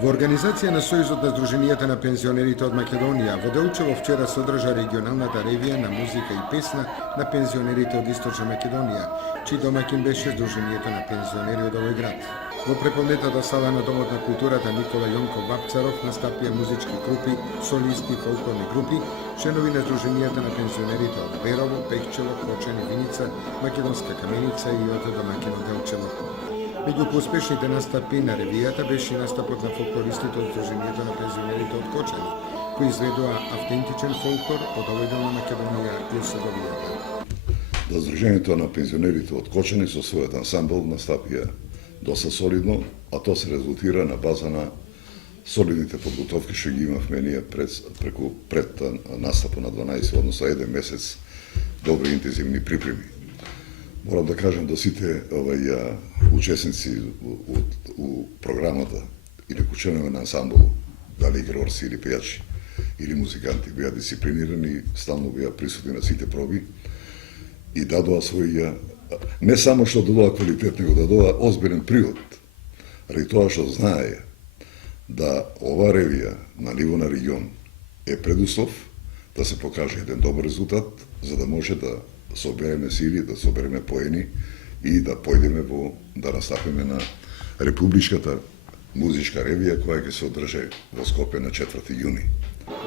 Во организација на Сојузот на Сдруженијата на пензионерите од Македонија во Делчево вчера се одржа регионалната ревија на музика и песна на пензионерите од Источна Македонија, чиј домаќин беше Сдруженијата на пензионери од овој град. Во преполнетата сала на Домот на културата Никола Јонков Вапцаров настапија музички групи, солисти, фолклорни групи, членови на Сдруженијата на пензионерите од Берово, Пекчево, Кочани, Виница, Македонска Каменица и од домаќинот Делчево. Меѓу поуспешните настапи на ревијата беше настапот на фолклористите од Сдруженијата на пензионерите од Кочани, кои изведува автентичен фолклор од овој дел на Македонија и Седовијата. Да, Сдруженијето на пензионерите од Кочани со својот ансамбл настапија доста солидно, а тоа се резултира на база на солидните подготовки што ги имавме ние пред настапот на 12, односно 1 месец добри интензивни припреми. Морам да кажам да сите учесници у програмата или членови на ансамбл, дали игрорци или пејачи или музиканти, беа дисциплинирани, стално беа присутни на сите проби и дадоа своја, не само што дадоа квалитет, него дадоа озбилен привод, ради тоа што знае да ова ревија на ниво на регион е предуслов да се покаже еден добар резултат, за да може да собереме сили, да собереме поени и да појдеме да настапиме на републичката музичка ревија која ќе се одржи во Скопје на 4 јуни.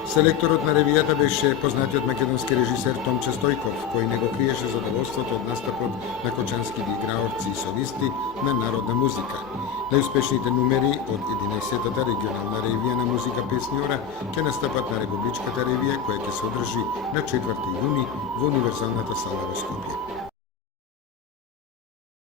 Селекторот на ревијата беше познатиот македонски режисер Томче Стојков, кој не го криеше задоволството од настапот на кочанските играорци и солисти на народна музика. Најуспешните numери од 11-та регионална ревија на музика песниора ќе настапат на републичката ревија која ќе се одржи на 4 јуни во Универзалната сала во Скопје.